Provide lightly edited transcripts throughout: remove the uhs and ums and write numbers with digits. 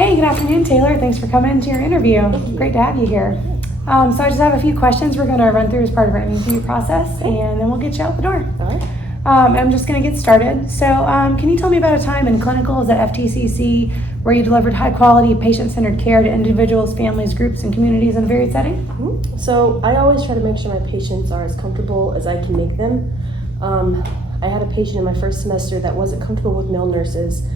Hey, good afternoon, Taylor. Thanks for coming into your interview. Great to have you here. So I just have a few questions we're going to run through as part of our interview process, and then we'll get you out the door. All right. I'm just going to get started. So can you tell me about a time in clinicals at FTCC where you delivered high-quality, patient-centered care to individuals, families, groups, and communities in a varied setting? Mm-hmm. So I always try to make sure my patients are as comfortable as I can make them. I had a patient in my first semester that wasn't comfortable with male nurses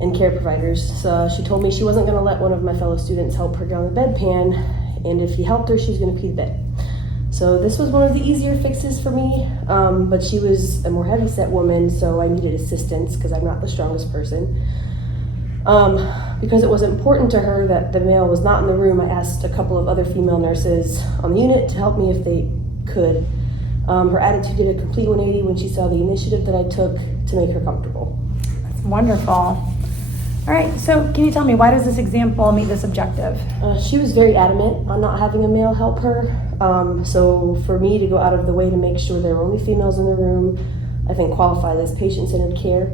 and care providers. So she told me she wasn't going to let one of my fellow students help her get on the bedpan, and if he helped her, she was going to pee the bed. So this was one of the easier fixes for me, but she was a more heavy-set woman, so I needed assistance because I'm not the strongest person. Because it was important to her that the male was not in the room, I asked a couple of other female nurses on the unit to help me if they could. Her attitude did a complete 180 when she saw the initiative that I took to make her comfortable. That's wonderful. All right, so can you tell me, why does this example meet this objective? She was very adamant on not having a male help her. So for me to go out of the way to make sure there were only females in the room, I think qualified as patient-centered care.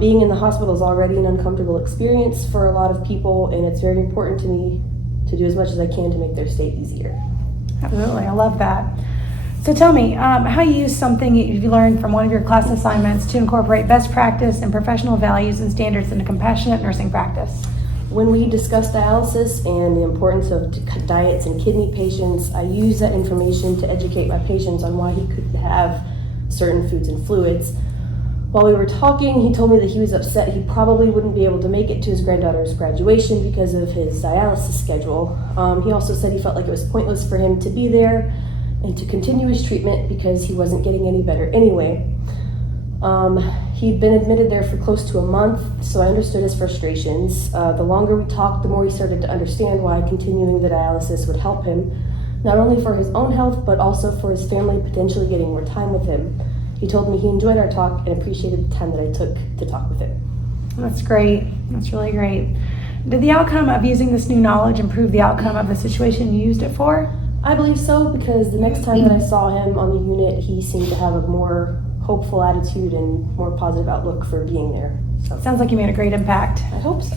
Being in the hospital is already an uncomfortable experience for a lot of people, and it's very important to me to do as much as I can to make their stay easier. Absolutely, I love that. So tell me, how you use something you learned from one of your class assignments to incorporate best practice and professional values and standards into compassionate nursing practice. When we discussed dialysis and the importance of diets in kidney patients, I use that information to educate my patients on why he could have certain foods and fluids. While we were talking, he told me that he was upset he probably wouldn't be able to make it to his granddaughter's graduation because of his dialysis schedule. He also said he felt like it was pointless for him to be there and to continue his treatment because he wasn't getting any better anyway. He'd been admitted there for close to a month, so I understood his frustrations. The longer we talked, the more he started to understand why continuing the dialysis would help him, not only for his own health, but also for his family potentially getting more time with him. He told me he enjoyed our talk and appreciated the time that I took to talk with him. That's great. That's really great. Did the outcome of using this new knowledge improve the outcome of the situation you used it for? I believe so, because the next time that I saw him on the unit, he seemed to have a more hopeful attitude and more positive outlook for being there. So Sounds like you made a great impact. I hope so.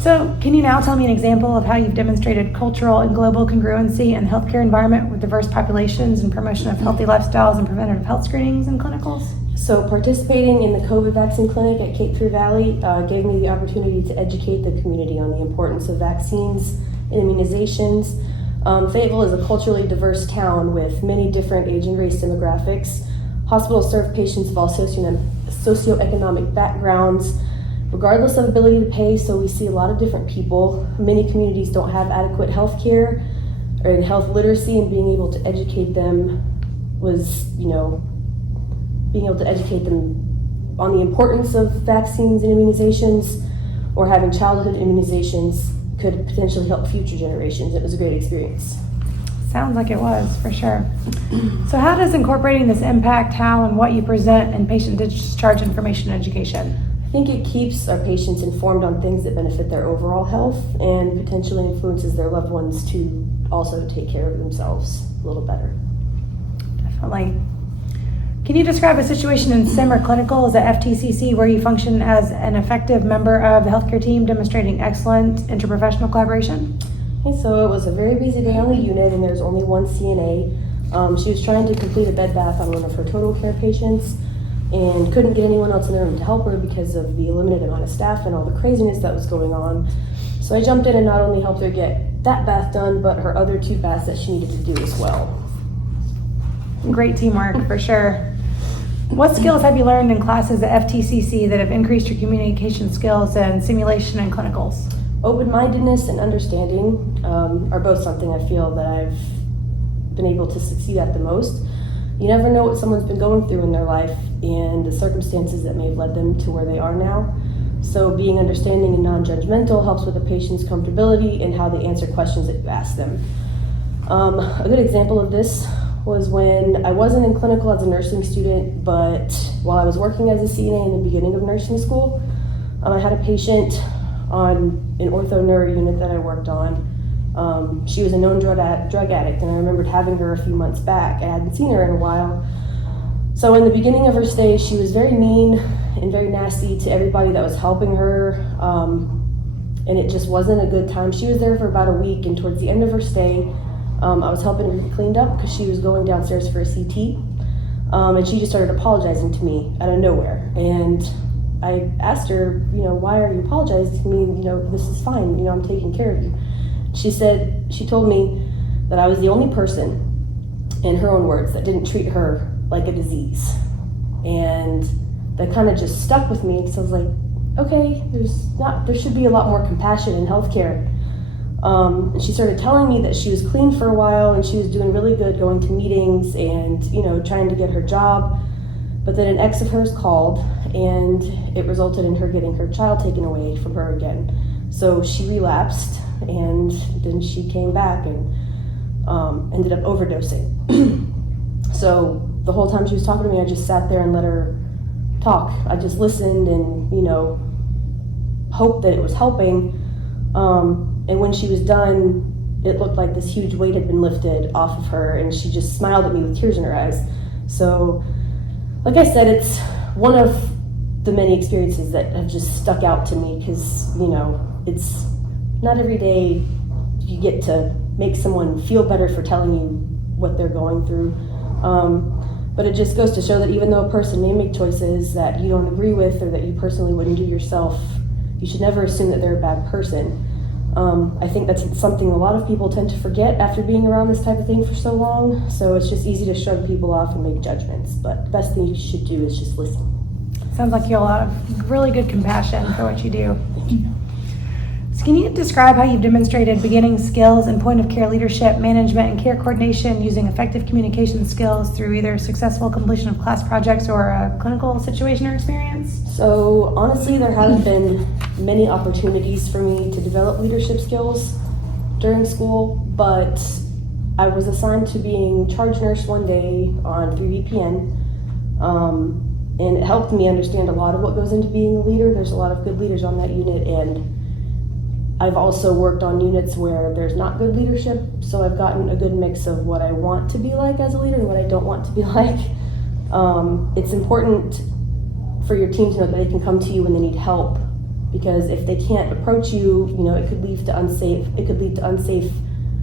So can you now tell me an example of how you've demonstrated cultural and global congruency in the healthcare environment with diverse populations and promotion of healthy lifestyles and preventative health screenings and clinicals? So participating in the COVID vaccine clinic at Cape Fear Valley gave me the opportunity to educate the community on the importance of vaccines and immunizations. Fayetteville is a culturally diverse town with many different age and race demographics. Hospitals serve patients of all socioeconomic backgrounds, regardless of ability to pay, so we see a lot of different people. Many communities don't have adequate health care or health literacy, and being able to educate them was, being able to educate them on the importance of vaccines and immunizations, or having childhood immunizations could potentially help future generations. It was a great experience. Sounds like it was, for sure. So how does incorporating this impact how and what you present in patient discharge information education? I think it keeps our patients informed on things that benefit their overall health and potentially influences their loved ones to also take care of themselves a little better. Definitely. Can you describe a situation in SIM or clinicals at FTCC where you function as an effective member of the healthcare team demonstrating excellent interprofessional collaboration? Okay, so it was a very busy day on the unit and there's only one CNA. She was trying to complete a bed bath on one of her total care patients and couldn't get anyone else in the room to help her because of the limited amount of staff and all the craziness that was going on. So I jumped in and not only helped her get that bath done, but her other 2 baths that she needed to do as well. Great teamwork, for sure. What skills have you learned in classes at FTCC that have increased your communication skills and simulation and clinicals? Open-mindedness and understanding are both something I feel that I've been able to succeed at the most. You never know what someone's been going through in their life and the circumstances that may have led them to where they are now. So being understanding and non-judgmental helps with the patient's comfortability and how they answer questions that you ask them. A good example of this was when I wasn't in clinical as a nursing student, but while I was working as a CNA in the beginning of nursing school, I had a patient on an ortho-neuro unit that I worked on. She was a known drug addict, and I remembered having her a few months back. I hadn't seen her in a while. So in the beginning of her stay, she was very mean and very nasty to everybody that was helping her. and it just wasn't a good time. She was there for about a week, and towards the end of her stay, I was helping her get cleaned up because she was going downstairs for a CT, and she just started apologizing to me out of nowhere. And I asked her, why are you apologizing to me? This is fine. I'm taking care of you. She told me that I was the only person, in her own words, that didn't treat her like a disease. And that kind of just stuck with me because I was like, okay, there should be a lot more compassion in healthcare. And she started telling me that she was clean for a while and she was doing really good going to meetings and, trying to get her job. But then an ex of hers called and it resulted in her getting her child taken away from her again. So she relapsed and then she came back and ended up overdosing. So the whole time she was talking to me, I just sat there and let her talk. I just listened and, hoped that it was helping. And when she was done, it looked like this huge weight had been lifted off of her, and she just smiled at me with tears in her eyes. So, like I said, it's one of the many experiences that have just stuck out to me because, it's not every day you get to make someone feel better for telling you what they're going through. But it just goes to show that even though a person may make choices that you don't agree with or that you personally wouldn't do yourself, you should never assume that they're a bad person. I think that's something a lot of people tend to forget after being around this type of thing for so long. So it's just easy to shrug people off and make judgments. But the best thing you should do is just listen. Sounds like you have a lot of really good compassion for what you do. So can you describe how you've demonstrated beginning skills in point of care leadership, management, and care coordination using effective communication skills through either successful completion of class projects or a clinical situation or experience? So honestly, there haven't been many opportunities for me to develop leadership skills during school, but I was assigned to being charge nurse one day on 3VPN, and it helped me understand a lot of what goes into being a leader. There's a lot of good leaders on that unit, and I've also worked on units where there's not good leadership, so I've gotten a good mix of what I want to be like as a leader and what I don't want to be like. It's important for your team to know that they can come to you when they need help, because if they can't approach you, it could lead to unsafe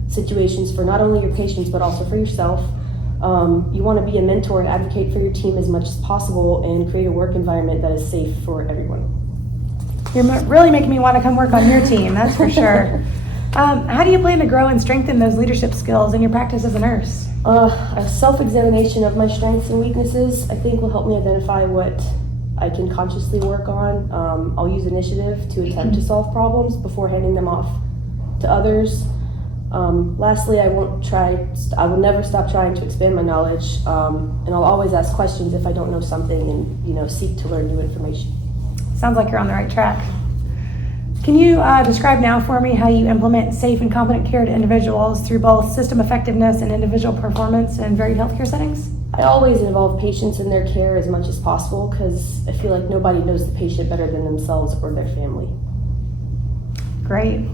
situations for not only your patients but also for yourself. You want to be a mentor and advocate for your team as much as possible and create a work environment that is safe for everyone. You're really making me want to come work on your team, that's for sure. How do you plan to grow and strengthen those leadership skills in your practice as a nurse? A self-examination of my strengths and weaknesses, I think, will help me identify what I can consciously work on. I'll use initiative to attempt to solve problems before handing them off to others. Lastly, I will never stop trying to expand my knowledge, and I'll always ask questions if I don't know something and, seek to learn new information. Sounds like you're on the right track. Can you describe now for me how you implement safe and competent care to individuals through both system effectiveness and individual performance in varied healthcare settings? I always involve patients in their care as much as possible because I feel like nobody knows the patient better than themselves or their family. Great.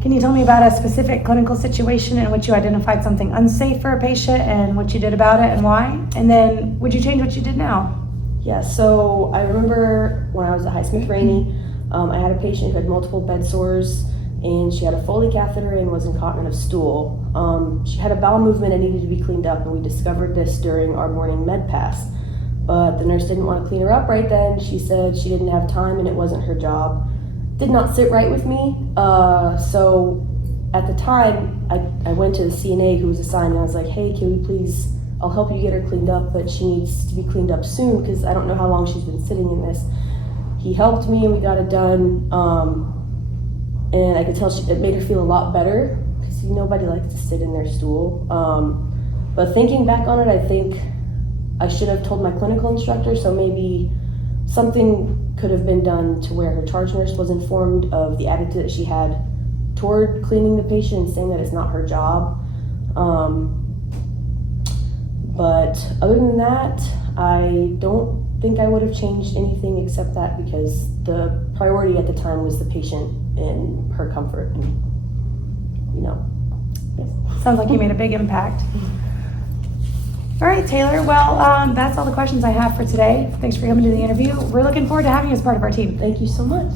Can you tell me about a specific clinical situation in which you identified something unsafe for a patient and what you did about it and why? And then would you change what you did now? Yeah, so I remember when I was at Highsmith Rainey, I had a patient who had multiple bed sores and she had a Foley catheter and was incontinent of stool. She had a bowel movement and needed to be cleaned up, and we discovered this during our morning med pass. But the nurse didn't want to clean her up right then. She said she didn't have time and it wasn't her job. Did not sit right with me. So at the time, I went to the CNA who was assigned, and I was like, hey, can we please, I'll help you get her cleaned up, but she needs to be cleaned up soon because I don't know how long she's been sitting in this. He helped me and we got it done. And I could tell it made her feel a lot better because nobody likes to sit in their stool. But thinking back on it, I think I should have told my clinical instructor, so maybe something could have been done to where her charge nurse was informed of the attitude that she had toward cleaning the patient and saying that it's not her job. But other than that, I don't think I would have changed anything except that, because the priority at the time was the patient and her comfort. And, yes. Sounds like you made a big impact. All right, Taylor. Well, that's all the questions I have for today. Thanks for coming to the interview. We're looking forward to having you as part of our team. Thank you so much.